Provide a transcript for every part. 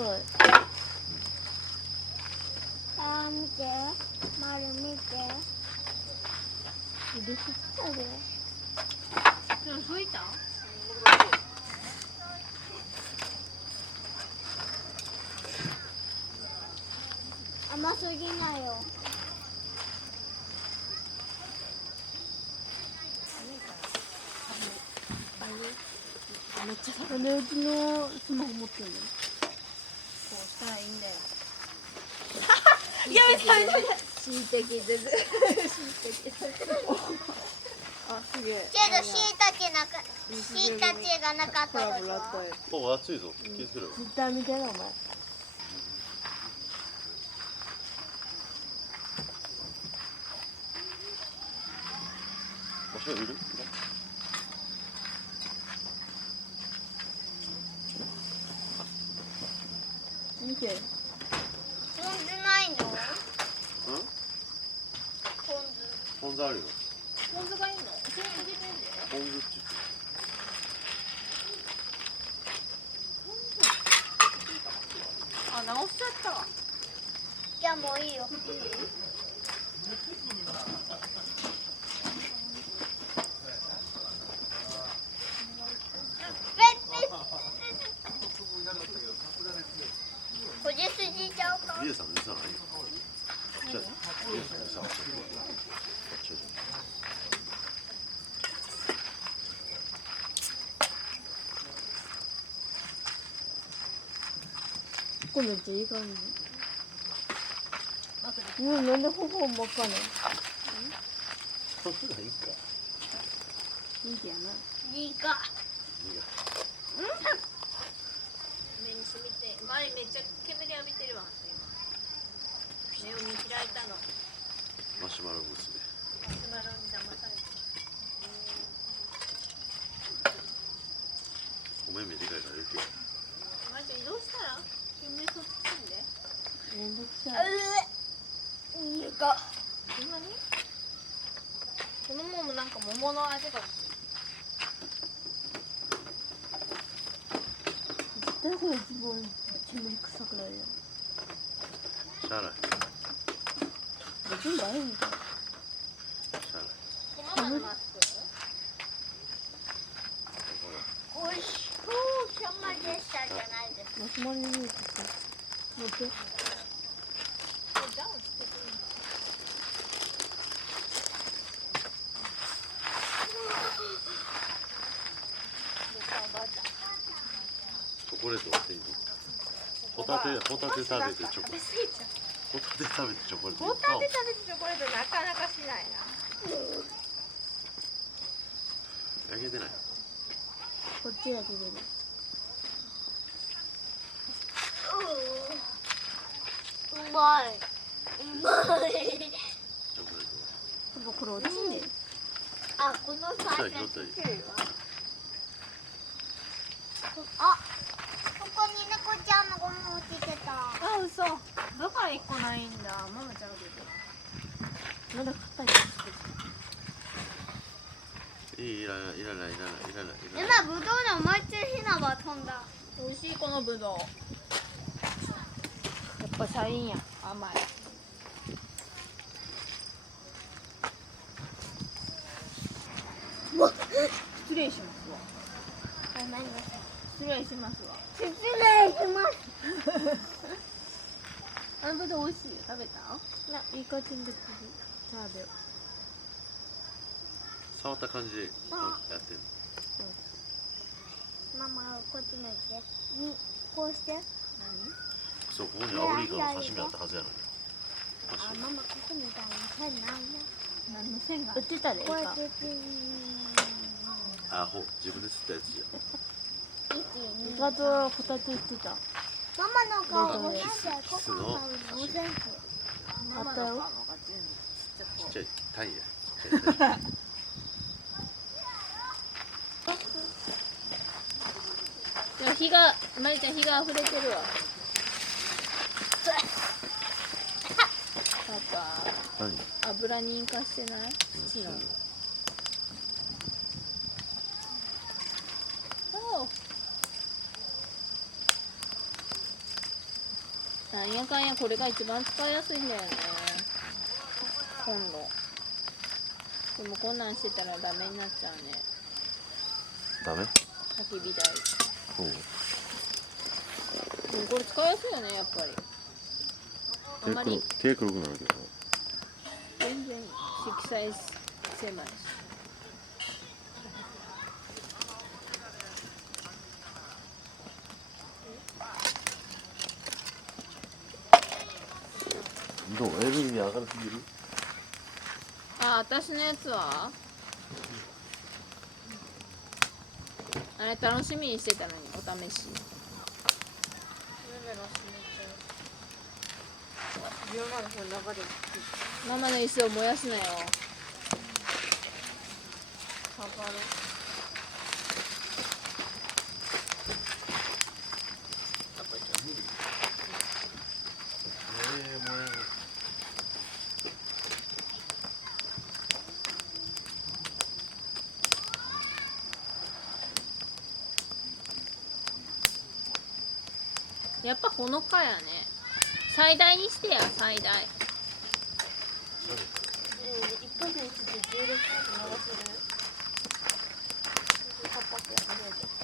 黒い。あー見て、丸見て。嬉しそうで。でもそういった甘すぎないよ。めっちゃ魚うちのスマホ持ってるの。こうしたらいいんだよ。やめてやめて。恣意的です。あ、すげえ。けど椎茸がなかったでしょ。お、熱いぞ。気づけろよ。ツイッター見てなお前。場所いる？見て。ポン酢ないの？うん？ポン酢。ポン酢あるよ。ポン酢がいいの？それ入れてんで。ポン酢って言ってあ、直しちゃったわ。じゃあもういいよ。こじすぎちゃうか。リエさん許さないよ。じゃあ、リエさん許さない。こっちじゃ。これめっちゃいい感じ。なんでほぼ真っ赤なの？そんなんいいか。いいやな。いいか。目に染みて、前めっちゃ煙浴びてるわ。今。目を見開いたの。マシュマロ娘。マシュマロに騙された。お目目でかいから余計。マジ移動したら煙そっちんで。めんどくさい。いいか。そんなに？このもんもなんか桃の味が。絶対これ自分煙臭くなるよ。しゃあない。全部あるんか。しゃあない。このままのマスク。おいしそうさまでしたじゃないですか。マシュマロに見えてさ。持って。じゃあつけていい。チョコレートは手に取った。ホタテ食べてチョコ。食べ過ぎちゃう。ホタテ食べてチョコレート。ホタテ食べてチョコレートなかなかしないな。焼けてない。こっちだけでね。うまい。うまい。チョコレートは。でもこれ落ちんで。あ、このサイズ拾ったらいい。あ、ここに猫ちゃんのゴム落ちてた。あ、嘘。だから一個ないんだ。ママちゃんあげて。まだ硬いの。いらないいらないいらないいらないいらない。今ブドウの思いっきり火の棒飛んだ。美味しいこのぶどう。やっぱシャインや。甘い。失礼しますわ。失礼しますわ。失礼します。あのぶどう美味しいよ。食べた？いい感じにできる。食べよ触った感じでやってる。ママこっち向いて。にこうして。そう、ここにアオリイカの刺身あったはずやのに。あ、ママここみたいに線ないな。何の線がう。売ってたで。こうやってアホ、自分で釣ったやつじゃん。イカとホタテ売ってた。ママの顔5冷凍でセンチ、ココの顔5センチ。あったよ。ちっちゃいタイや。ちっちゃいタイ。でも火が、まりちゃん火が溢れてるわ。パ何？パ、油に引火してない？土の。おう。なんやかんやこれが一番使いやすいんだよね、コンロ。でもこんなんしてたらダメになっちゃうね。ダメ？焚き火台。そう。でもこれ使いやすいよね、やっぱり。あんまり手黒くなるけど。全然色彩狭いし。どう？LED 明るすぎる？あ、私のやつはあれ楽しみにしてたのに、お試し。ママの椅子を燃やすなよ。やっぱこのかやね。最大にしてや、最大。1ヶ月で16回流せる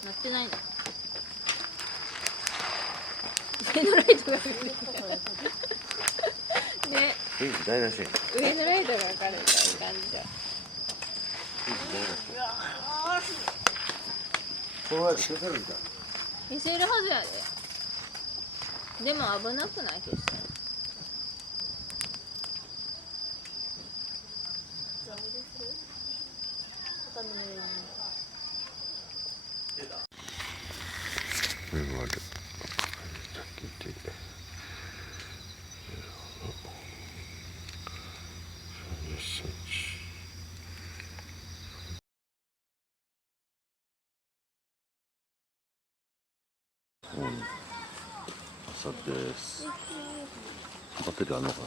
なってないな。上のライトがね、台無し。上のライトがかかるみたいな感じじゃん。このライト消せるんだ。消せるはずやで。でも危なくない消したら。これまで開けて30cm。朝です。バッテリーあるのかな。